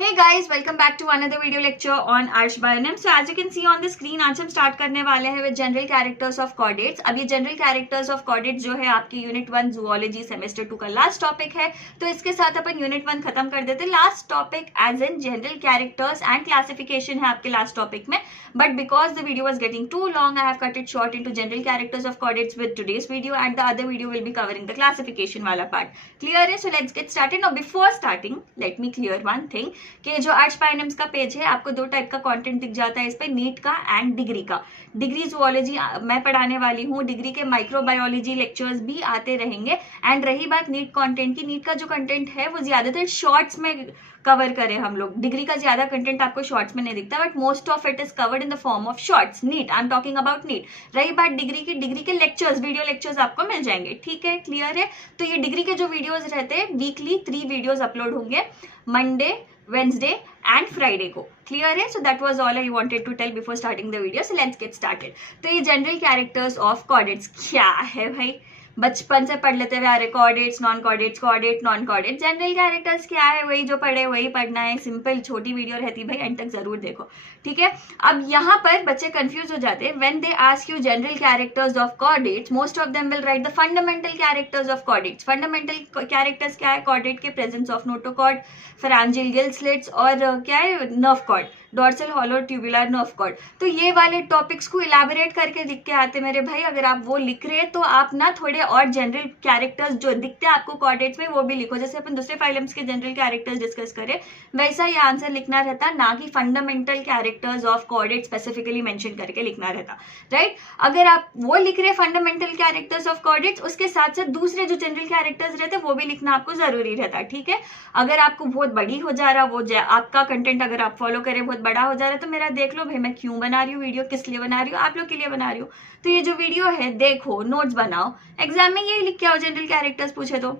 Hey guys, welcome back to another video lecture on Arch Bionym. So as you can see on the screen, आज हम start करने वाले हैं with general characters of chordates. अब ये general characters of chordates जो है आपकी यूनिट 1 जूलॉजी सेमेस्टर 2 का लास्ट टॉपिक है. तो इसके साथ अपन यूनिट 1 खत्म कर देते. Last topic is in general characters and classification है आपके लास्ट टॉपिक में, but because the video was getting too long I have cut it short into general characters of chordates with today's video and the other video will be covering the classification वाला part. Clear है? So let's get started. Now before starting let me clear one thing कि जो arch बायोनिम्स का page है आपको दो type का content दिख जाता है इस पे, नीट का एंड डिग्री का. डिग्री जूलॉजी मैं पढ़ाने वाली हूँ, डिग्री के माइक्रोबायोलॉजी लेक्चर्स भी आते रहेंगे. एंड रही बात नीट कंटेंट की, नीट का जो कंटेंट है वो ज्यादातर शॉर्ट्स में कवर करें हम लोग. डिग्री का ज्यादा कंटेंट आपको शॉर्ट्स में नहीं दिखता, but most of it is covered in the form of shorts. NEET, I am talking about NEET. रही बात डिग्री की, डिग्री के लेक्चर्स, वीडियो लेक्चर्स आपको मिल जाएंगे. ठीक है, क्लियर है? तो ये डिग्री के जो वीडियोज रहते हैं वीकली 3 वीडियोज अपलोड होंगे, मंडे, वेंसडे एंड फ्राइडे को. क्लियर है? So that was all I wanted to tell before starting the video. So let's get started. तो ये जनरल कैरेक्टर्स ऑफ कॉर्डेट्स क्या है भाई? बचपन से पढ़ लेते हुए आ रहे, chordates, non chordates, chordate, non chordate. General characters क्या है? वही जो पढ़े वही पढ़ना है. सिंपल छोटी वीडियो रहती भाई, एंड तक जरूर देखो. ठीक है? अब यहाँ पर बच्चे कंफ्यूज हो जाते हैं. When they ask you general characters of chordates, most of them will write the fundamental characters of chordates. Fundamental characters क्या है? कॉर्डेट के presence of notochord, pharyngeal gill slits और क्या है, nerve cord, dorsal hollow tubular nerve cord. तो ये वाले topics को इलैबोरेट करके लिख के आते मेरे भाई. अगर आप वो लिख रहे हैं तो आप ना थोड़े और जनरल कैरेक्टर्स जो दिखते हैं आपको कॉर्डेट्स में वो भी लिखो. जैसे अपन दूसरे फाइलम्स के जनरल कैरेक्टर्स डिस्कस करें वैसा ये आंसर लिखना रहता, ना कि fundamental characters of chordate specifically mention करके लिखना रहता. राइट? अगर आप वो लिख रहे फंडामेंटल कैरेक्टर्स ऑफ कॉर्डेट्स, उसके साथ साथ दूसरे जो जनरल कैरेक्टर्स रहते वो भी लिखना आपको जरूरी रहता. ठीक है? अगर आपको बहुत बड़ी हो जा रहा, वो आपका कंटेंट अगर आप फॉलो करें बहुत बड़ा हो जा रहा है तो मेरा देख लो भाई, मैं क्यों बना रही हूँ वीडियो, किस लिए बना रही हूँ, आप लोग के लिए बना रही हूँ. तो ये जो वीडियो है देखो, नोट्स बनाओ, एग्जाम में यही लिख के आओ जनरल कैरेक्टर्स पूछे तो.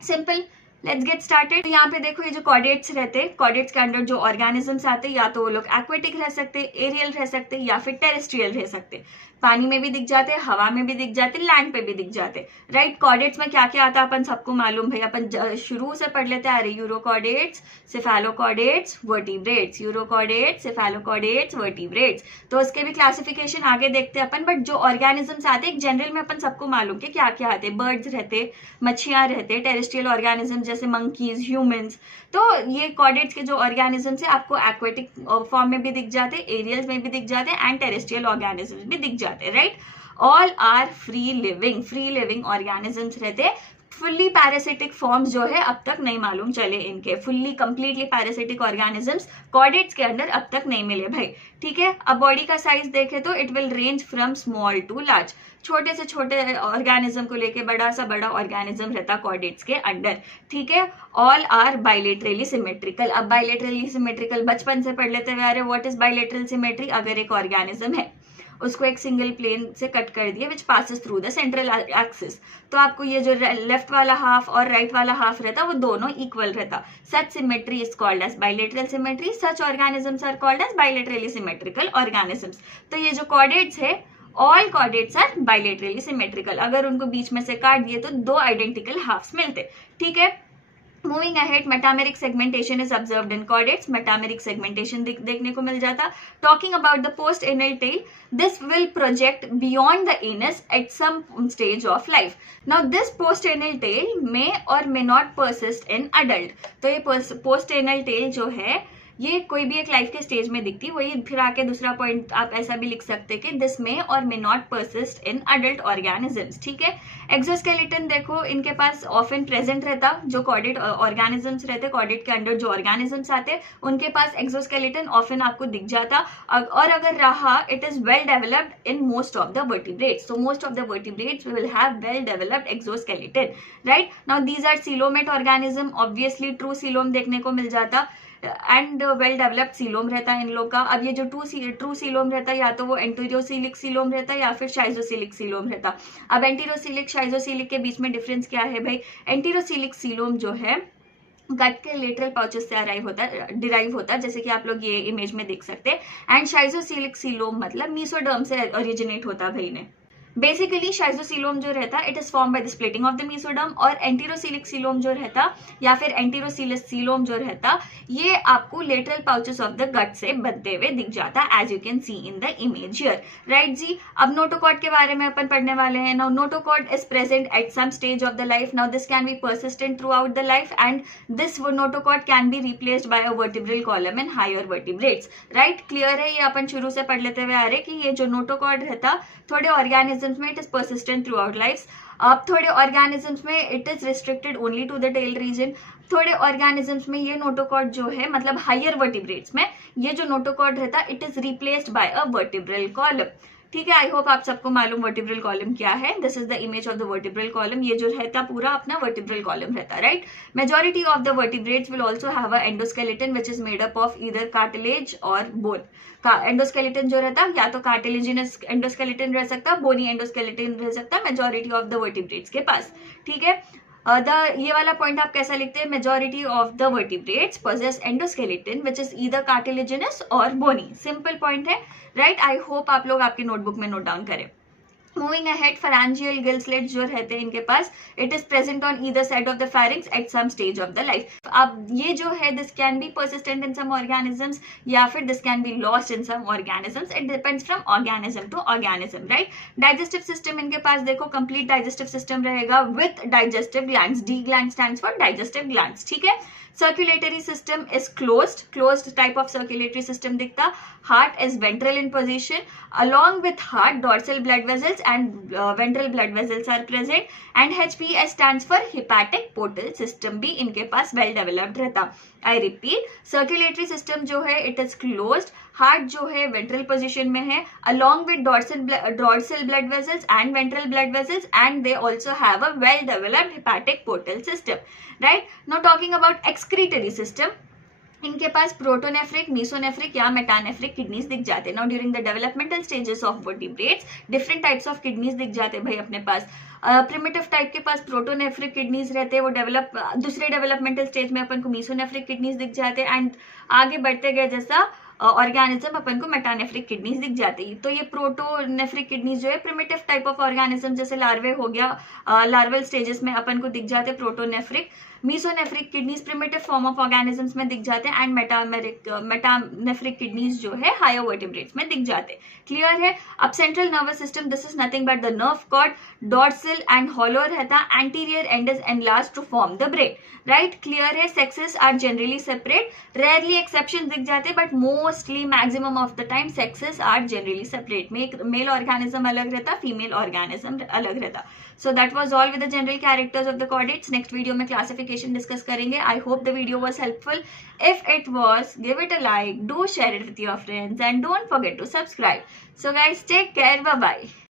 सिंपल. Let's get started. तो यहाँ पे देखो ये जो कॉर्डेट्स रहते हैं, कॉर्डेट्स के अंडर जो ऑर्गेनिजम्स आते हैं, या तो वो लोग एक्वेटिक रह सकते, एरियल रह सकते, या फिर टेरेस्ट्रियल रह सकते. पानी में भी दिख जाते, हवा में भी दिख जाते, लैंड पे भी दिख जाते. राइट? कॉर्डेट्स में क्या क्या आता है अपन सबको मालूम भाई, अपन शुरू से पढ़ लेते आ रहे. Urochordates, cephalochordates, vertebrates, urochordates, cephalochordates, vertebrates. तो उसके भी क्लासिफिकेशन आगे देखते हैं अपन, बट जो ऑर्गेनिजम्स आते हैं जनरल में अपन सबको मालूम कि क्या क्या आते. बर्ड्स रहते, मच्छियां रहते, टेरेस्ट्रियल ऑर्गेनिज्म जैसे मंकीज, ह्यूमंस. तो ये कॉर्डेट्स के जो ऑर्गेनिजम्स है आपको एक्वेटिक फॉर्म में भी दिख जाते, एरियल्स में भी दिख जाते, एंड टेरेस्ट्रियल ऑर्गेनिजम्स भी दिख जाते. Right? All are free living organisms रहते. फुल्ली पैरासिटिक फॉर्म्स जो है अब तक नहीं मालूम चले इनके. Fully completely parasitic organisms chordates के अंदर अब तक नहीं मिले भाई. ठीक है? अब बॉडी का साइज देखे तो it will range from small to large. छोटे से छोटे ऑर्गेनिज्म को लेके बड़ा सा बड़ा ऑर्गेनिज्म रहता कॉर्डेट्स के अंडर. ठीक है? All are bilaterally symmetrical. अब बाइलेटरली सिमेट्रिकल बचपन से पढ़ लेते हुए आ रहे. What is bilateral symmetry? अगर एक ऑर्गेनिज्म है उसको एक सिंगल प्लेन से कट कर दिया विच passes through the central axis, तो आपको ये जो लेफ्ट वाला हाफ और राइट वाला हाफ रहता वो दोनों इक्वल रहता. Such symmetry is called as bilateral symmetry. Such organisms are called as bilaterally symmetrical organisms. तो ये जो कॉर्डेट्स है, all chordates are bilaterally symmetrical. अगर उनको बीच में से काट दिए तो दो आइडेंटिकल हाफ्स मिलते. ठीक है? Moving ahead, metameric segmentation is observed in chordates. Metameric segmentation देखने को मिल जाता. Talking about the post anal tail, this will project beyond the anus at some stage of life. Now this post anal tail may or may not persist in adult. तो ये post anal tell जो है ये कोई भी एक life के stage में दिखती. वही फिर आके दूसरा पॉइंट आप ऐसा भी लिख सकते कि this may or may not persist in adult organisms. ठीक है? एक्सोस्केलेटन देखो इनके पास ऑफन प्रेजेंट रहता. जो कॉर्डेट ऑर्गेनिजम्स रहते, कॉर्डेट के अंडर जो ऑर्गेनिजम्स आते उनके पास एक्सोस्केलेटन ऑफन आपको दिख जाता. और अगर रहा, it is well developed in most of the vertebrates. So most of the vertebrates will have well developed exoskeleton. Right? Now these are coelomate organism. Obviously true coelom देखने को मिल जाता एंड वेल डेवलप्ड सीलोम रहता है इन लोग का. अब ये जो ट्रू सीलोम रहता है या तो वो एंटीरोसिलिक सीलोम रहता है या फिर शाइजोसिलिक सीलोम रहता. अब एंटीरोसिलिक शाइजोसिलिक के बीच में डिफरेंस क्या है भाई? एंटीरोसिलिक सीलोम जो है गट के लेटरल पाउचेस से डिराइव होता है, जैसे कि आप लोग ये इमेज में देख सकते हैं. एंड शाइजोसिलिक सीलोम मतलब मीसोडर्म से ओरिजिनेट होता भाई ने. बेसिकली शाइजोसीलोम जो रहता it is form by the splitting of the mesoderm, और एंटीरोसिलिक सीलोम जो रहता या फिर एंटीरोसिलस सीलोम जो रहता ये आपको lateral pouches of the gut से बनते हुए दिख जाता, as you can see in the image here, right जी। अब नोटोकॉर्ड के बारे में अपन पढ़ने वाले हैं। Now notochord is present at some stage of the life. Now this can be persistent throughout the life and this notochord can be replaced by a vertebral column in higher vertebrates, right. Clear है, ये अपन शुरू से पढ़ लेते हुए आ रहे कि ये जो नोटोकॉर्ड रहता थोड़े ऑर्गेनिजम्स में it is persistent throughout life, अब थोड़े ऑर्गेनिजम्स में it is restricted only to the tail region, थोड़े ऑर्गेनिजम्स में ये नोटोकॉर्ड जो है मतलब हायर वर्टिब्रेट्स में ये जो नोटोकॉर्ड रहता it is replaced by a vertebral column. ठीक है, आई होप आप सबको मालूम वर्टिब्रल कॉलम क्या है। This is the image of the vertebral column, ये जो रहता पूरा अपना वर्टिब्रल कॉलम रहता, right. Majority of the vertebrates will also have a endoskeleton which is made up of either cartilage और बोन। एंडोस्केलेटन जो रहता या तो कार्टिलेजिनस एंडोस्केलेटन रह सकता, बोनी एंडोस्केलेटन रह सकता मेजॉरिटी ऑफ द वर्टिब्रेट्स के पास। ठीक है, ये वाला पॉइंट आप कैसा लिखते हैं, majority of the vertebrates possess endoskeleton which is either cartilaginous or bony, simple point है, राइट। आई होप आप लोग आपकी नोटबुक में नोट डाउन करें। Moving ahead, pharyngeal gill slits जो रहते हैं इनके पास it is present on either side of the pharynx at some stage of the life. अब ये जो है this can be persistent in some organisms या फिर this can B lost in some organisms, it depends from organism to organism, right. Digestive system इनके पास देखो complete digestive system रहेगा with digestive glands, D gland stands for digestive glands, ठीक है। Circulatory system is closed type of circulatory system दिखता। Heart is ventral in position. Along with heart, dorsal blood vessels and ventral blood vessels are present. And HPS stands for hepatic portal system भी इनके पास well developed रहता। I repeat, circulatory system जो है it is closed. Heart जो है ventral position में है along with dorsal blood vessels and ventral blood vessels and they also have a well developed hepatic portal system, right. Now talking about excretory system, इनके पास प्रोटोनेफ्रिक, मीसोनेफ्रिक या metanephric kidneys दिख जाते हैं। Now during the developmental stages of vertebrates different types of kidneys दिख जाते हैं भाई अपने पास। प्रिमिटिव टाइप के पास प्रोटोनेफ्रिक किडनीज रहते हैं, वो दूसरे डेवलपमेंटल स्टेज में अपन को मीसोनेफ्रिक किडनीज दिख जाते हैं एंड आगे बढ़ते गए जैसा ऑर्गेनिज्म अपन को मेटानेफ्रिक किडनीज दिख जाती है। तो ये प्रोटोनेफ्रिक किडनीज जो है प्रिमिटिव टाइप ऑफ ऑर्गेनिज्म जैसे लार्वे हो गया, लार्वल स्टेजेस में अपन को दिख जाते हैं protonephric. Mesonephric kidneys primitive form of organisms में दिख जाते हैं एंड मेटानेफ्रिक किडनीज जो है हायर वर्टिब्रेट्स में दिख जाते हैं। क्लियर है। अब central nervous system, this is nothing but the nerve cord, dorsal and hollow रहता, anterior end is enlarged to form the brain, right. Clear है। Sexes are generally separate, rarely exception दिख जाते but mostly maximum of the time sexes are generally separate. Male organism अलग रहता, female organism अलग रहता। So that was all with the general characters of the chordates. Next video में classification discuss करेंगे. I hope the video was helpful. If it was, give it a like, do share it with your friends and don't forget to subscribe. So guys, take care. Bye bye.